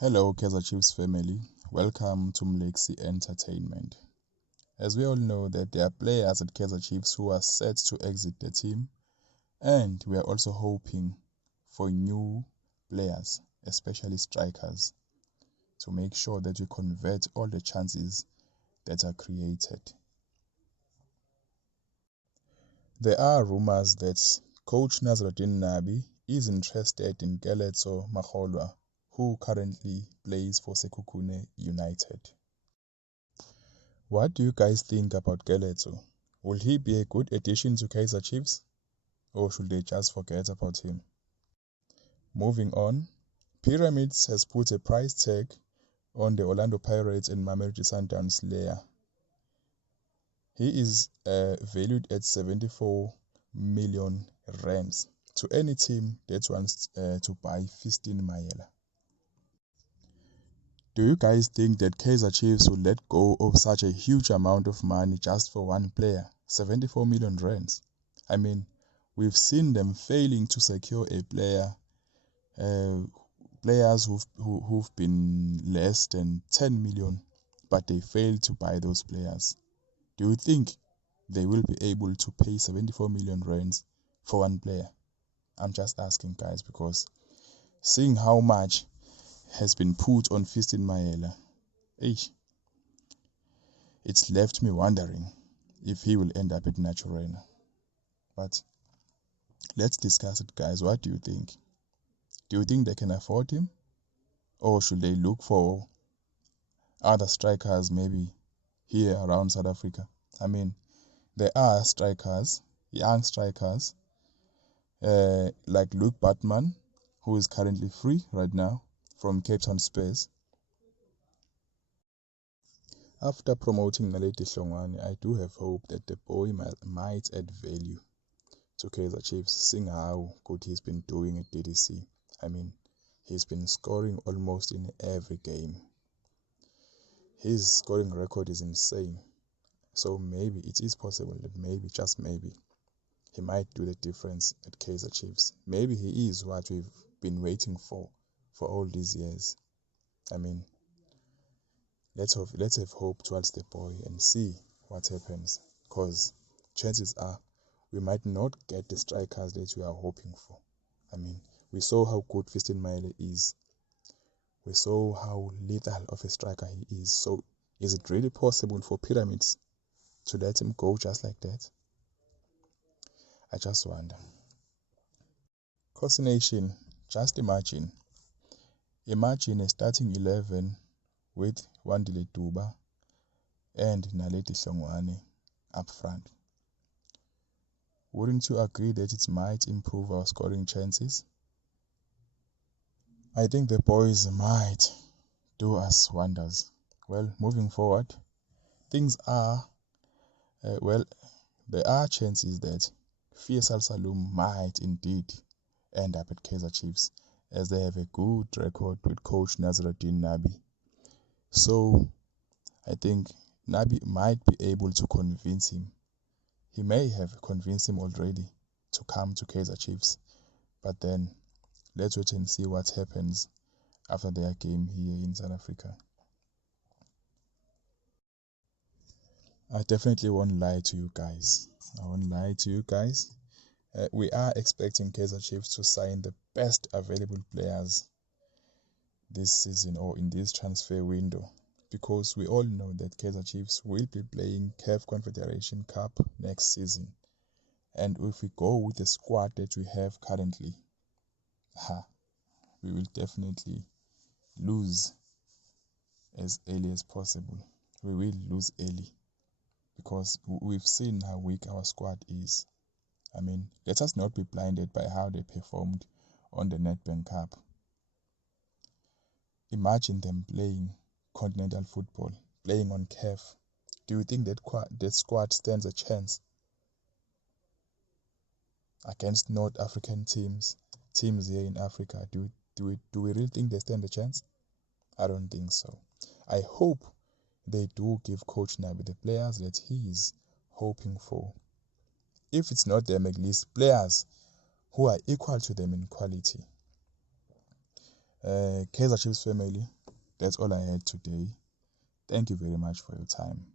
Hello, Kaizer Chiefs family. Welcome to Mlexi Entertainment. As we all know that there are players at Kaizer Chiefs who are set to exit the team, and we are also hoping for new players, especially strikers, to make sure that we convert all the chances that are created. There are rumors that coach Nazruddin Nabi is interested in Keletso Magolwa, who currently plays for Sekhukhune United. What do you guys think about Keletso? Will he be a good addition to Kaizer Chiefs, or should they just forget about him? Moving on, Pyramids has put a price tag on the Orlando Pirates and Mamelodi Sundowns player. He is valued at 74 million rands to any team that wants to buy Fiston Mayela. Do you guys think that Kaizer Chiefs will let go of such a huge amount of money just for one player? 74 million rands. I mean, we've seen them failing to secure a player, players who've been less than 10 million, but they failed to buy those players. Do you think they will be able to pay 74 million rands for one player? I'm just asking, guys, because seeing how much has been put on Fiston Mayela, it's left me wondering if he will end up at Naturena. But let's discuss it, guys. What do you think? Do you think they can afford him? Or should they look for other strikers maybe here around South Africa? I mean, there are strikers, young strikers, like Luke Batman, who is currently free right now from Cape Town Spurs. After promoting Naledi Hlongwane, I do have hope that the boy might add value to Kaizer Chiefs, seeing how good he's been doing at DDC. I mean, he's been scoring almost in every game. His scoring record is insane. So maybe it is possible that maybe, just maybe, he might do the difference at Kaizer Chiefs. Maybe he is what we've been waiting for all these years. I mean, let's have hope towards the boy and see what happens, because chances are we might not get the strikers that we are hoping for. I mean, we saw how good Fiston Mayele is. We saw how lethal of a striker he is. So is it really possible for Pyramids to let him go just like that? I just wonder. Coast Nation, just imagine a starting 11 with Wandile Duba and Naledi Hlongwane up front. Wouldn't you agree that it might improve our scoring chances? I think the boys might do us wonders. Well, moving forward, things are, there are chances that Faisal Salum might indeed end up at Kaizer Chiefs, as they have a good record with coach Nazruddin Nabi. So I think Nabi might be able to convince him. He may have convinced him already to come to Kaizer Chiefs, but then let's wait and see what happens after their game here in South Africa. I definitely won't lie to you guys. We are expecting Kaizer Chiefs to sign the best available players this season or in this transfer window, because we all know that Kaizer Chiefs will be playing CAF Confederation Cup next season. And if we go with the squad that we have currently, we will definitely lose as early as possible. We will lose early because we've seen how weak our squad is. I mean, let us not be blinded by how they performed on the Nedbank Cup. Imagine them playing continental football, playing on CAF. Do you think that squad stands a chance against North African teams here in Africa? Do we really think they stand a chance? I don't think so. I hope they do give Coach Nabi the players that he is hoping for. If it's not them, at least players who are equal to them in quality. Kaizer Chiefs family, that's all I had today. Thank you very much for your time.